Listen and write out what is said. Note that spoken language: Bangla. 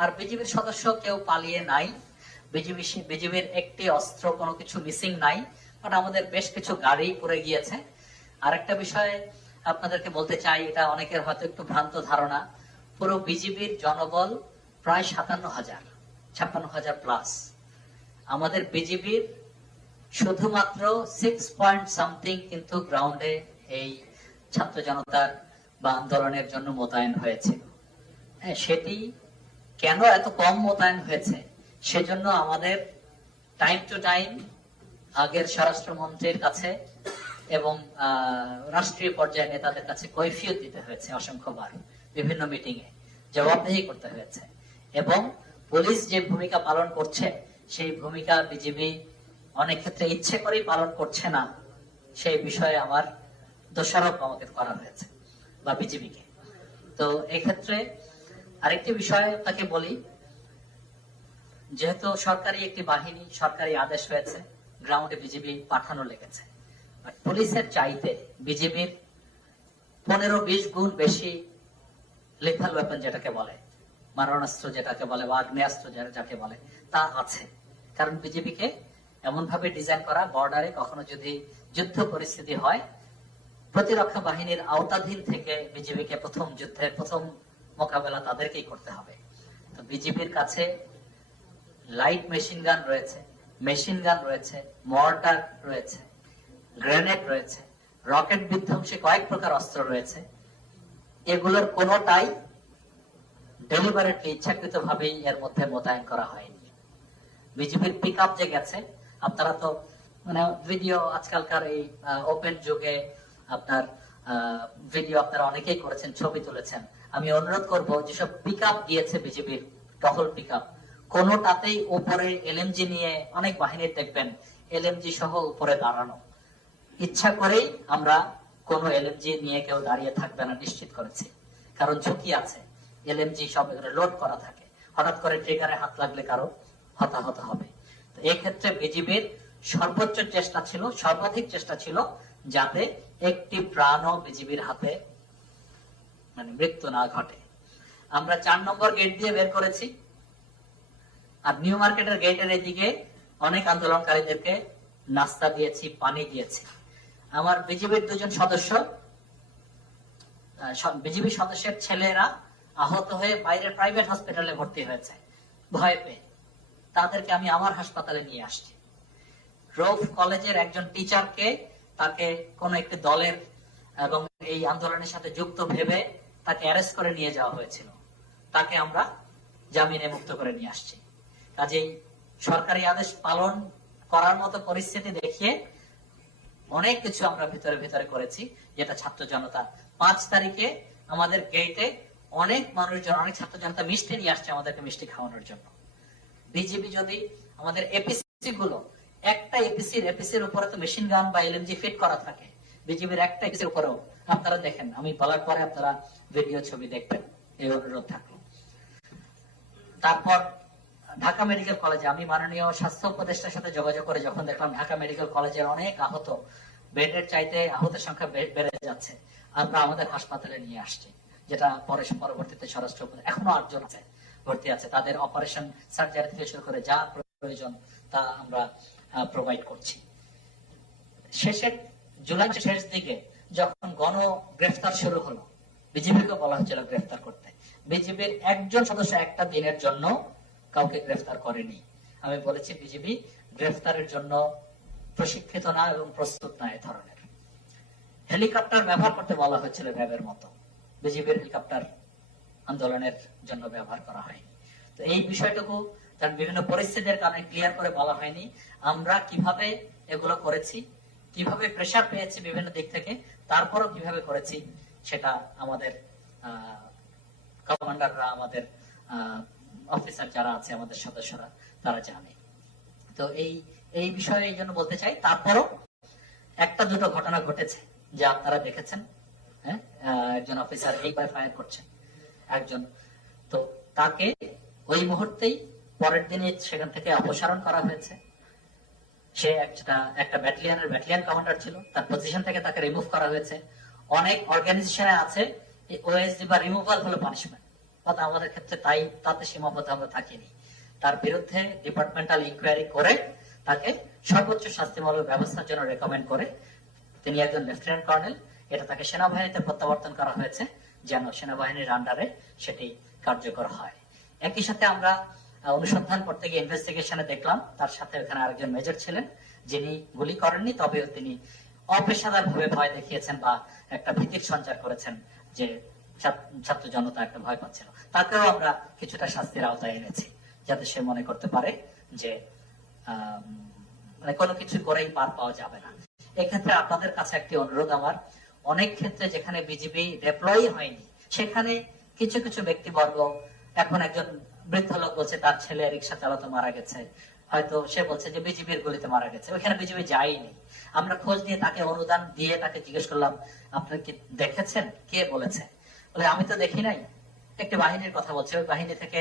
আর বিজেপির সদস্য কেউ পালিয়ে নাই। বিজেপি বিজেপির একটি অস্ত্র কোনো কিছু মিসিং নাই বাট আমাদের বেশ কিছু গাড়ি পড়ে গিয়েছে। আরেকটা বিষয় আপনাদেরকে বলতে চাই, এটা অনেকের হয়তো একটু ভ্রান্ত ধারণা। পুরো বিজেপির জনবল প্রায় সাতান্ন হাজার, ছাপ্পান্ন হাজার প্লাস আমাদের বিজেপির শুধুমাত্র সিক্স পয়েন্ট সামথিং কিন্তু গ্রাউন্ডে এই ছাত্র জনতার বা আন্দোলনের জন্য মোতায়েন হয়েছে। হ্যাঁ সেটি কেন এত কম মোতায়েন হয়েছে? সেজন্য আমাদের টাইম টু টাইম আগের স্বরাষ্ট্রমন্ত্রীর কাছে এবং রাষ্ট্রীয় পর্যায়ে নেতাদের কাছে কৈফিয়ত দিতে হয়েছে অসংখ্যবার বিভিন্ন মিটিং এ জবাবদিহি করতে হয়েছে। এবং পুলিশ যে ভূমিকা পালন করছে, সেই ভূমিকা বিজেপি অনেক ক্ষেত্রে ইচ্ছে করেই পালন করছে না। সেই বিষয়ে আমার দোষারোপ আমাকে করা হয়েছে বা বিজেপিকে তো এক্ষেত্রে আরেকটি বিষয় তাকে বলি, যেহেতু সরকারি একটি বাহিনী, সরকারি আদেশ হয়েছে গ্রাউন্ডে বিজেপি পাঠানো লেগেছে। পুলিশের চাইতে বিজেপির পনেরো বিশ গুণ বেশি লেথাল ওয়েপন যেটাকে বলে, মারণাস্ত্র যেটাকে বলে বা আগ্নেয়াস্ত্র যাকে বলে, তা আছে। কারণ বিজেপিকে এমন ভাবে ডিজাইন করা বর্ডারে কখনো যদি যুদ্ধ পরিস্থিতি হয়, প্রতিরক্ষা বাহিনীর আওতাধীন থেকে বিজেপিকে প্রথম যুদ্ধের প্রথম মোকাবেলা তাদেরকেই করতে হবে। তো বিজেপির কাছে লাইট মেশিন গান রয়েছে মেশিন গান রয়েছে মর্টার রয়েছে গ্রেনেড রয়েছে রকেট বিধ্বংসী কয়েক প্রকার অস্ত্র রয়েছে। এগুলোর কোনোটাই ডেলিভারেটলি ইচ্ছাকৃত ভাবেই এর মধ্যে মোতায়েন করা হয়নি। বিজেপির পিক আপ যে গেছে, আপনারা তো মানে ভিডিও আজকালকার এই ওপেন যুগে আপনার ভিডিও আপনারা অনেকেই করেছেন, ছবি তুলেছেন। আমি অনুরোধ করব, যেসব পিক আপ গিয়েছে বিজেপির টহল পিক আপ কোনোটাতেই উপরে এলএমজি নিয়ে অনেক বাহিনীর দেখবেন এলএমজি সহ উপরে দাঁড়ানো। ইচ্ছা করেই আমরা কোন এলএমজি নিয়ে কেউ দাঁড়িয়ে থাকবে না, নিশ্চিত করেছি। কারণ ঝুঁকি আছে এলএমজি সব লোড করা থাকে। হঠাৎ করে ট্রিগারে হাত লাগলে কারও হতাহত হবে। তো এই ক্ষেত্রে বিজিবির সর্বোচ্চ চেষ্টা ছিল, সর্বাধিক চেষ্টা ছিল যাতে একটি প্রাণও বিজিবির হাতে মানে মৃত্যু না ঘটে। আমরা চার নম্বর গেট দিয়ে বের করেছি। আর নিউ মার্কেটের গেটের এদিকে অনেক আন্দোলনকারীদেরকে নাস্তা দিয়েছি, পানি দিয়েছি। আমার বিজেপির দুজন সদস্য বিজেপি সদস্যের ছেলেরা আহত হয়ে বাইরের প্রাইভেট হসপিটালে ভর্তি হয়েছে। ভয় পেয়ে। তাদেরকে আমি আমার হাসপাতালে নিয়ে আসছি। রোফ কলেজের একজন টিচারকে তাকে কোন একটি দলের এবং এই আন্দোলনের সাথে যুক্ত ভেবে তাকে অ্যারেস্ট করে নিয়ে যাওয়া হয়েছিল। তাকে আমরা জামিনে মুক্ত করে নিয়ে আসছি। কাজেই সরকারি আদেশ পালন করার মতো পরিস্থিতি দেখিয়ে অনেক কিছু আমরা ভিতরে ভিতরে করেছি, যেটা ছাত্র জনতা। পাঁচ তারিখে আমাদের গেটে অনেক মানুষজন, অনেক ছাত্র জনতা মিষ্টি নিয়ে আসছে আমাদেরকে মিষ্টি খাওয়ানোর জন্য। বিজেপি যদি আমাদের এপিসি গুলো, একটা এপিসির এপিসির উপরে তো মেশিন গান বা এলএমজি ফিট করা থাকে। বিজেপির একটা এপিসির উপরেও আপনারা দেখেন আমি বলার পরে আপনারা ভিডিও ছবি দেখবেন। এই অনুরোধ থাকল। তারপর ঢাকা মেডিকেল কলেজে আমি মাননীয় স্বাস্থ্য উপদেষ্টার সাথে যোগাযোগ করে যখন দেখলাম ঢাকা মেডিকেল কলেজের অনেক আহত, বেডের চাইতে আহতের সংখ্যা বেড়ে যাচ্ছে, আমরা আমাদের হাসপাতালে নিয়ে আসছি, যেটা পরে পরবর্তীতে স্বরাষ্ট্র এখনও আটজন আছে, ভর্তি আছে। তাদের অপারেশন সার্জারি থেকে শুরু করে যা প্রয়োজন তা আমরা প্রোভাইড করছি। শেষের জুলাই শেষ দিকে যখন গণ গ্রেফতার শুরু হলো, বিজেপিকে বলা হচ্ছিল গ্রেফতার করতে। বিজেপির একজন সদস্য একটা দিনের জন্য কাউকে গ্রেফতার করেনি। আমি বলেছি, বিজেপি গ্রেফতারের জন্য প্রশিক্ষিত না এবং প্রস্তুত না এ ধরনের। হেলিকপ্টার ব্যবহার করতে বলা হয়েছিল র্যাবের মতো। বিজেপির হেলিকপ্টার আন্দোলনের জন্য ব্যবহার করা হয়নি। তো এই বিষয়টুকু তার বিভিন্ন পরিস্থিতির কারণে ক্লিয়ার করে বলা হয়নি। আমরা কীভাবে এগুলো করেছি কীভাবে প্রেসার পেয়েছি বিভিন্ন দিক থেকে, তারপরও কীভাবে করেছি সেটা আমাদের কমান্ডাররা আমাদের অফিসার যারা আছে আমাদের সদস্যরা, তারা জানে। তো এই এই বিষয়ে এই জন্য বলতে চাই, তারপরও একটা দুটো ঘটনা ঘটেছে যা আপনারা দেখেছেন হ্যাঁ? একজন অফিসার এইভাবে ফায়ার করছেন, একজন। তো তাকে ওই মুহূর্তেই পরের দিনে সেখান থেকে অপসারণ করা হয়েছে। সে একটা একটা ব্যাটালিয়নের ব্যাটালিয়ন কমান্ডার ছিল। তার পজিশন থেকে তাকে রিমুভ করা হয়েছে। অনেক অর্গানাইজেশনে আছে ওএসডি বা রিমুভাল হলো পানিশমেন্ট অর্থাৎ আমাদের ক্ষেত্রে তাই, তাতে সীমাবদ্ধ আমরা থাকিনি। তার বিরুদ্ধে ডিপার্টমেন্টাল ইনকোয়ারি করে তাকে সর্বোচ্চ শাস্তিমূলক ব্যবস্থার জন্য রেকমেন্ড করে তিনি একজন লেফটেন্যান্ট কর্নেল এটা তাকে সেনাবাহিনীতে প্রত্যাবর্তন করা হয়েছে, যেন সেনাবাহিনীর আন্ডারে সেটি কার্যকর হয়। একই সাথে আমরা অনুসন্ধান করতে গিয়ে ইনভেস্টিগেশনে দেখলাম, তার সাথে ওখানে আরেকজন মেজর ছিলেন, যিনি গুলি করেননি তবে তিনি অপেশাদার ভাবে ভয় দেখিয়েছেন বা একটা ভীতির সঞ্চার করেছেন যে ছাত্র জনতা একটা ভয় পাচ্ছিল। তাকেও আমরা কিছুটা শাস্তির আওতায় এনেছি, যাতে সে মনে করতে পারে যে মানে কোনো কিছু করেই পার পাওয়া যাবে না। এক্ষেত্রে আপনাদের কাছে একটি অনুরোধ আমার, অনেক ক্ষেত্রে যেখানে বিজেপি ডেপ্লয় হয়নি, সেখানে কিছু কিছু ব্যক্তিবর্গ, এখন একজন বৃদ্ধ লোক বলছে তার ছেলে রিক্সা চালাতে মারা গেছে। হয়তো সে বলছে যে বিজেপির গুলিতে মারা গেছে। ওখানে বিজেপি যায়নি। আমরা খোঁজ নিয়ে তাকে অনুদান দিয়ে তাকে জিজ্ঞেস করলাম, আপনি কি দেখেছেন? কে বলেছে? বলে, আমি তো দেখি নাই। একটি বাহিনীর কথা বলছে। ওই বাহিনী থেকে